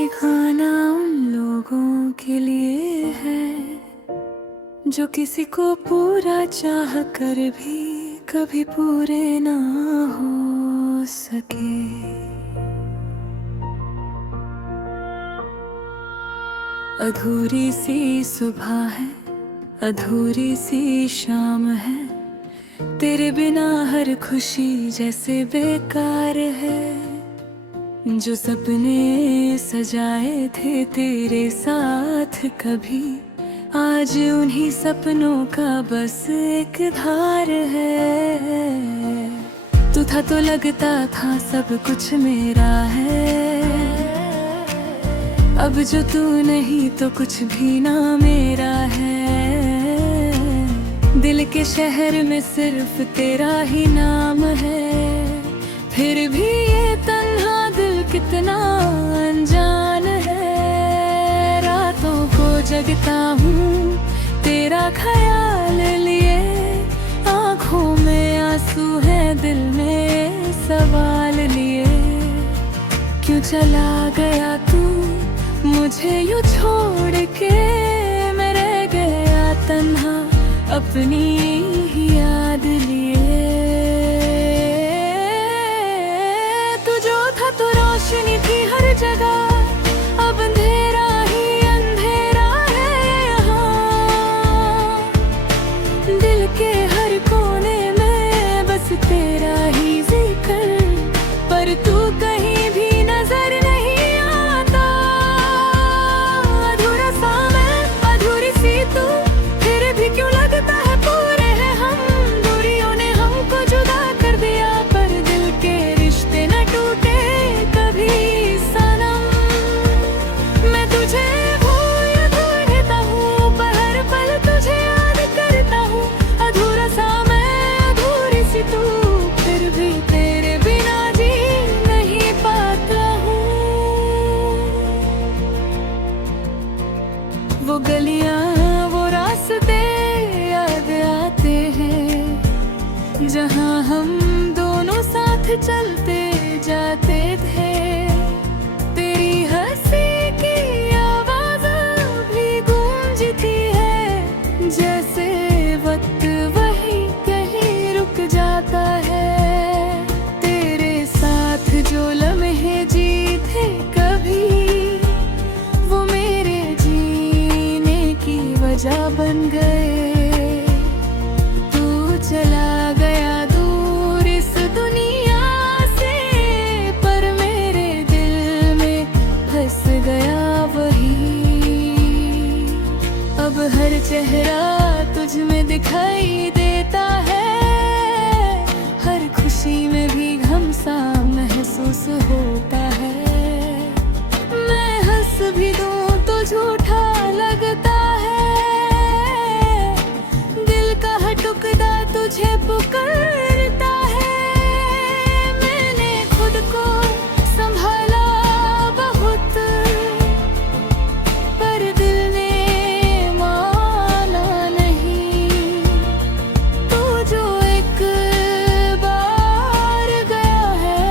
ये गाना उन लोगों के लिए है जो किसी को पूरा चाह कर भी कभी पूरे ना हो सके। अधूरी सी सुबह है, अधूरी सी शाम है, तेरे बिना हर खुशी जैसे बेकार है। जो सपने सजाए थे तेरे साथ कभी, आज उन्हीं सपनों का बस एक धार है। तू था तो लगता था सब कुछ मेरा है, अब जो तू नहीं तो कुछ भी ना मेरा है। दिल के शहर में सिर्फ तेरा ही नाम है, फिर भी ये तन्हा दिल कितना अनजान है। रातों को जगता हूँ तेरा ख्याल लिए, आँखों में आंसू है दिल में सवाल लिए। क्यों चला गया तू मुझे यूं छोड़ के, मैं रह गया तन्हा अपनी ही याद लिए। तू जो था तो रोशनी थी हर जगह, अब अंधेरा ही अंधेरा है यहाँ। दिल के हर कोने में बस तेरा ही जिक्र, पर तू कहीं भी नजर नहीं आता। अधूरा सा मैं, अधूरी सी तू, फिर भी क्यों लगता है पूरे हैं हम। दूरियों ने हमको जुदा कर दिया, पर दिल के रिश्ते न टूटे कभी सनम। मैं तुझे भूल ढूंढता हूँ, पर हर पल तुझे याद करता हूँ। अधूरा सा मैं, अधूरी सी तू, फिर भी तेरे बिना जी नहीं पाता हूँ। वो गलियाँ वो रास्ते याद आते हैं, जहाँ हम दोनों साथ चलते जाते थे। तेरी हंसी की आवाज़ भी गूंजती है, जैसे वक्त वहीं कहीं रुक जाता है। तेरे साथ जो लम्हे जी थे कभी, वो मेरे जीने की वजह बन गए। तू चला गया दूर इस दुनिया से, पर मेरे दिल में फंस गया वही। अब हर चेहरा तुझ में दिखाई देता है, हर खुशी में भी घमसा महसूस होता है। मैं हंस भी दूं तो झूठा लगता है, दिल का हर टुकड़ा तुझे पुकारता है। मैंने खुद को संभाला बहुत, पर दिल ने माना नहीं। तू जो एक बार गया है,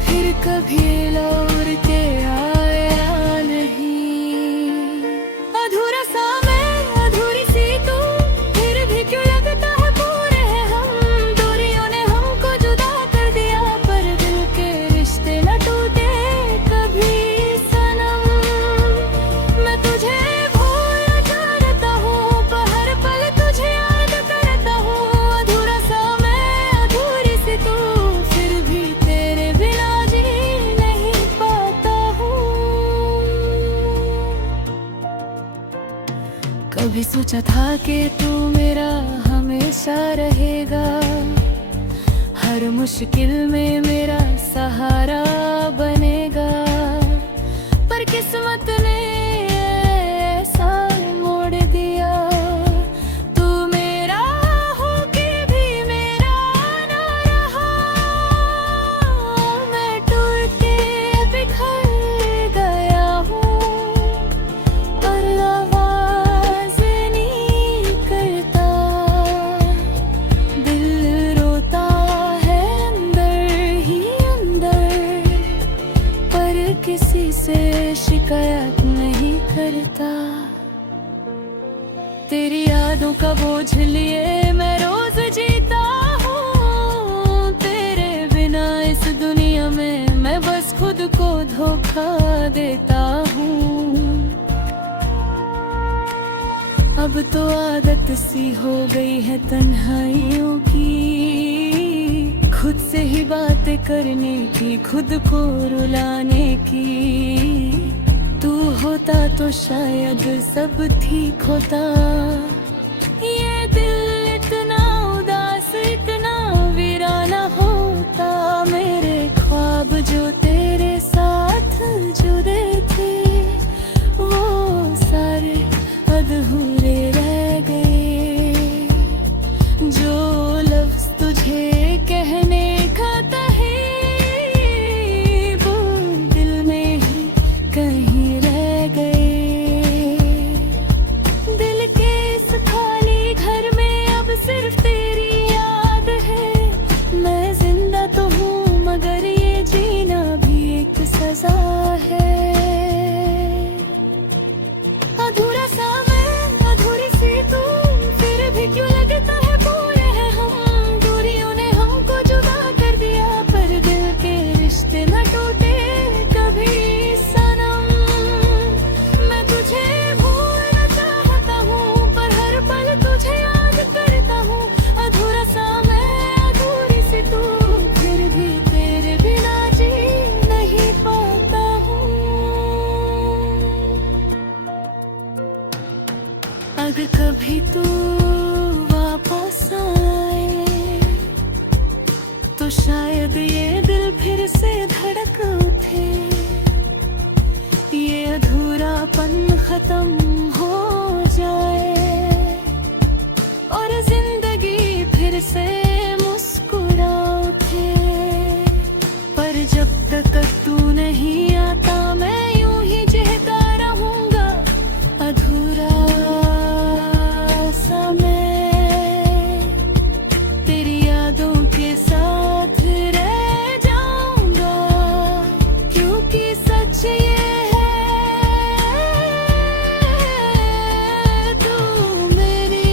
फिर कभी लौट के आया नहीं। अधूरा सा मैं, अधूरी सी तू, फिर भी क्यों लगता है पूरे हैं हम। दूरियों ने हमको जुदा कर दिया, पर दिल के रिश्ते न टूटे कभी सनम। मैं तुझे भूल जाता हूँ, पर हर पल तुझे याद करता हूँ। अधूरा सा मैं, अधूरी सी तू, फिर भी तेरे बिना जी नहीं पाता हूँ। कभी सोचा था कि तू मेरा हमेशा रहेगा, हर मुश्किल में मेरा सहारा बनेगा। पर किस्मत ने ऐसा मोड़ दिया, तू मेरा होके भी मेरा ना रहा। मैं टूट के बिखर गया हूँ, पर आवाज़ नहीं करता। दिल रोता है अंदर ही अंदर, पर करता। तेरी यादों का बोझ लिए मैं रोज जीता हूँ। तेरे बिना इस दुनिया में मैं बस खुद को धोखा देता हूँ। अब तो आदत सी हो गई है तन्हाइयों की, खुद से ही बातें करने की, खुद को रुलाने की। तू होता तो शायद सब ठीक होता। ये दिल इतना उदास, इतना वीराना होता। मेरे ख्वाब जो तेरे साथ जुड़े थे, वो सारे अधूरे रह गए। जो लफ्ज़ तुझे कहने का था वो दिल में ही कहीं रह गए। दिल के इस खाली घर में अब सिर्फ तेरी याद है। मैं जिंदा तो हूँ मगर ये जीना भी एक सजा है। अधूरा सा मैं, अधूरी सी तू, फिर भी क्यों लगता है पूरे हैं हम। दूरियों ने हमको जुदा कर दिया पर दिल के रिश्ते न टूटे कभी सनम। मैं तुझे भूलना चाहता हूँ पर हर पल तुझे याद करता हूँ। अधूरा सा मैं, अधूरी सी तू, फिर भी तेरे बिना जी नहीं पाता हूँ। अगर कभी तू वापस आए तो शायद ये दिल फिर से धड़क उठे। ये अधूरापन खत्म हो जाए और जिंदगी फिर से मुस्कुरा उठे। पर जब तक तू नहीं आता मैं यूं ही जिहता रहूंगा। अधूरा सा मैं तेरी यादों के साथ रह जाऊंगा। क्योंकि सच ये है तू मेरी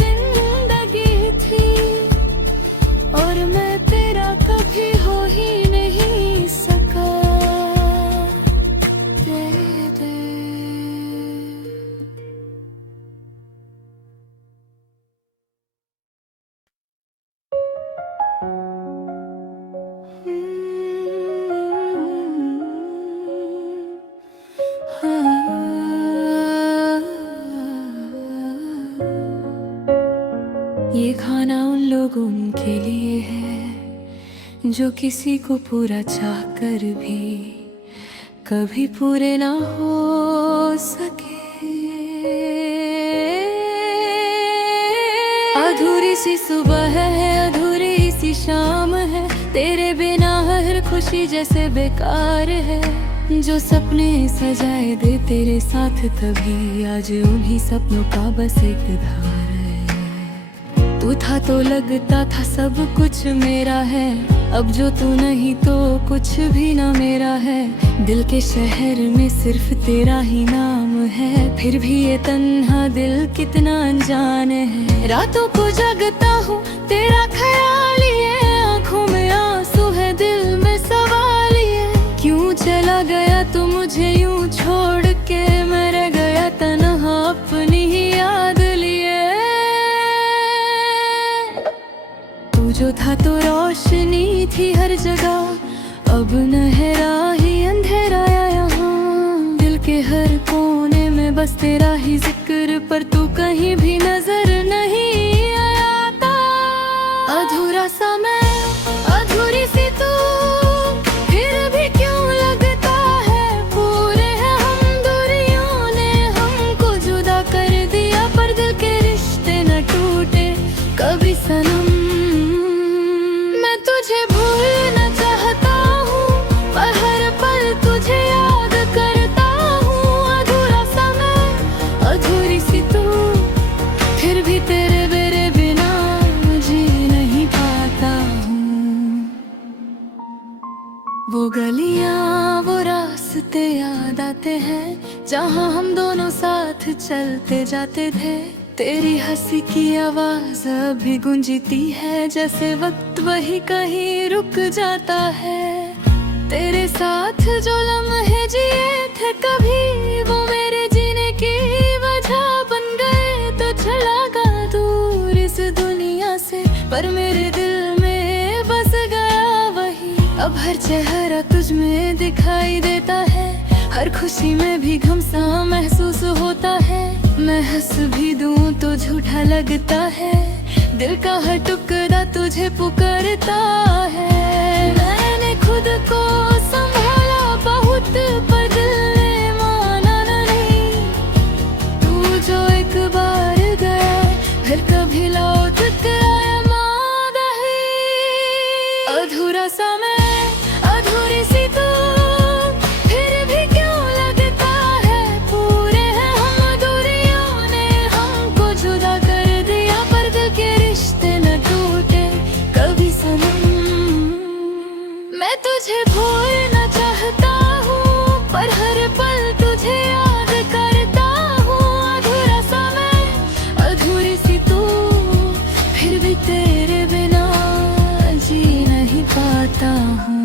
जिंदगी थी और मैं तेरा कभी हो ही नहीं सका। दे दे। ये खाना उन लोगों के लिए है जो किसी को पूरा चाह कर भी कभी पूरे ना हो सके। अधूरी सी सुबह है, अधूरी सी शाम है। तेरे बिना हर खुशी जैसे बेकार है। जो सपने सजाए दे तेरे साथ तभी आज उन्हीं सपनों का बस एक धार है। तू था तो लगता था सब कुछ मेरा है। अब जो तू नहीं तो कुछ भी ना मेरा है। दिल के शहर में सिर्फ तेरा ही नाम है। फिर भी ये तन्हा दिल कितना अनजान है। रातों को जगता हूँ तेरा ख्याल ये, आँखों में आंसू है दिल में सवाल ये। क्यों चला गया तू मुझे यूं छोड़ के, मैं रह गया तन्हा अपनी ही याद लिए। तू जो था तो रोशनी थी हर जगह, अब नहरा ही अंधेरा आया यहाँ। दिल के हर कोने में बस तेरा ही जिक्र, पर तू कहीं भी नजर नहीं आता। अधूरा सा मैं, अधूरी सी तू, फिर भी क्यों लगता है पूरे हैं हम। दूरियों ने हमको जुदा कर दिया पर दिल के रिश्ते न टूटे कभी सनम। मैं तुझे भूलना चाहता हूँ पर हर पल तुझे याद करता हूँ। अधूरा सा मैं, अधूरी सी तू, फिर भी तेरे मेरे बिना जी नहीं पाता हूँ। वो गलियाँ वो रास्ते याद आते हैं जहाँ हम दोनों साथ चलते जाते थे। तेरी हंसी की आवाज अभी गूंजती है, जैसे वक्त वही कहीं रुक जाता है। तेरे साथ जो लम्हे जिए थे कभी, वो मेरे जीने की वजह बन गए। तो चला गा दूर इस दुनिया से, पर मेरे दिल में बस गया वही। अब हर चेहरा तुझ में दिखाई देता है, हर खुशी में भी गम सा महसूस होता है। मैं हंस भी दूं तो झूठा लगता है, दिल का हर टुकड़ा तुझे पुकारता है। मैंने खुद को संभाला बहुत, पर दिल ने माना नहीं। तू जो एक बार गया, फिर कभी लौट के आया मांगा ही। अधूरा सा मैं, अधूरी सी तू, फिर भी क्यों लगता है पूरे हैं हम। अधूरियों ने हमको जुदा कर दिया, पर दिल के रिश्ते न टूटे कभी सनम। मैं तुझे भूलना चाहता हूँ, पर हर पल तुझे याद करता हूँ। अधूरा सा मैं, अधूरी सी तू, फिर भी तेरे बिना जी नहीं पाता हूँ।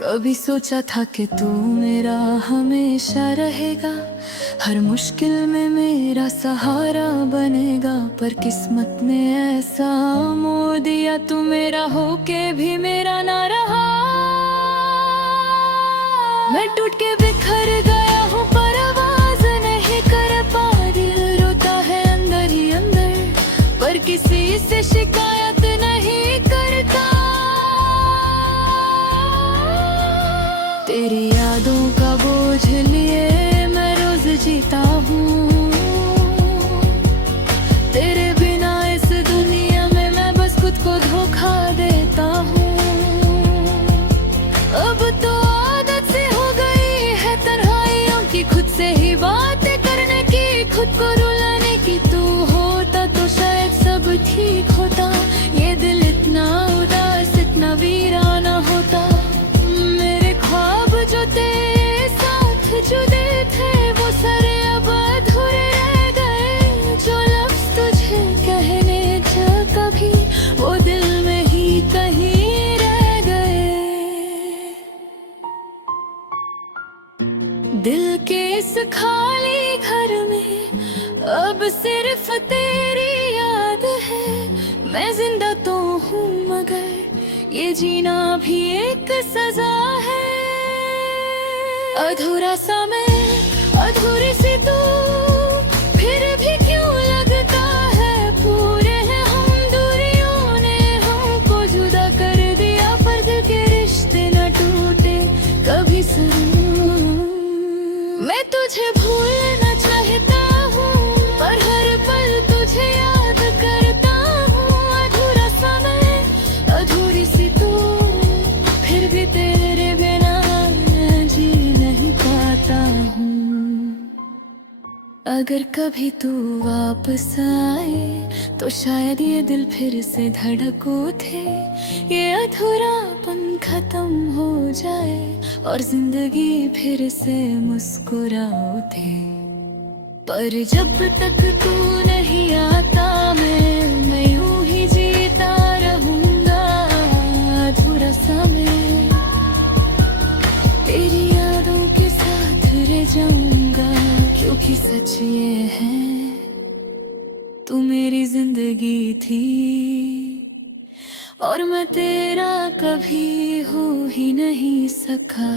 कभी सोचा था कि तू मेरा हमेशा रहेगा, हर मुश्किल में मेरा सहारा बनेगा। पर किस्मत ने ऐसा मोड़ दिया, तू मेरा होके भी मेरा ना रहा। मैं टूट के बिखर गया हूँ, पर आवाज नहीं कर पा। दिल रोता है अंदर ही अंदर, पर किसी से शिकायत नहीं करता। तेरी यादों का बोझ लिए मैं रोज जीता हूँ। तेरे बिना इस दुनिया में मैं बस खुद को धोखा देता हूँ। अब तो आदत से हो गई है तन्हाइयों की, खुद से ही बातें करने की, खुद को रुलाने की। तू होता तो शायद सब ठीक होता, ये दिल इतना उदास इतना वीराना होता। मेरे ख्वाब जो तेरे साथ जुड़े थे, वो सारे अब अधूरे रह गए। जो लफ्ज़ तुझे कहने जा कभी, वो दिल में ही कहीं रह गए। दिल के इस खाली घर में अब सिर्फ तेरी याद है। मैं जिंदा तो हूँ, मगर ये जीना भी एक सजा है। अधूरा सा मैं, अधूरी सी तू, फिर भी क्यों लगता है पूरे हैं हम। दूरियों ने हमको जुदा कर दिया, पर दिल के रिश्ते न टूटे कभी सनम। मैं तुझे भूलना चाहता हूँ, पर हर पल तुझे याद करता हूँ। अधूरा सा मैं, अधूरी सी तू, फिर भी तेरे बिना जी नहीं पाता हूँ। अगर कभी तू वापस आए, तो शायद ये दिल फिर से धड़क उठे। ये अधूरापन खत्म हो जाए, और जिंदगी फिर से मुस्कुरा उठे। पर जब तक तू नहीं आता, मैं यूं ही जीता रहूंगा। अधूरा सा मैं, तेरी यादों के साथ रह जाऊंगा। क्योंकि सच ये है, तू मेरी जिंदगी थी, और मैं तेरा कभी हो ही नहीं सका।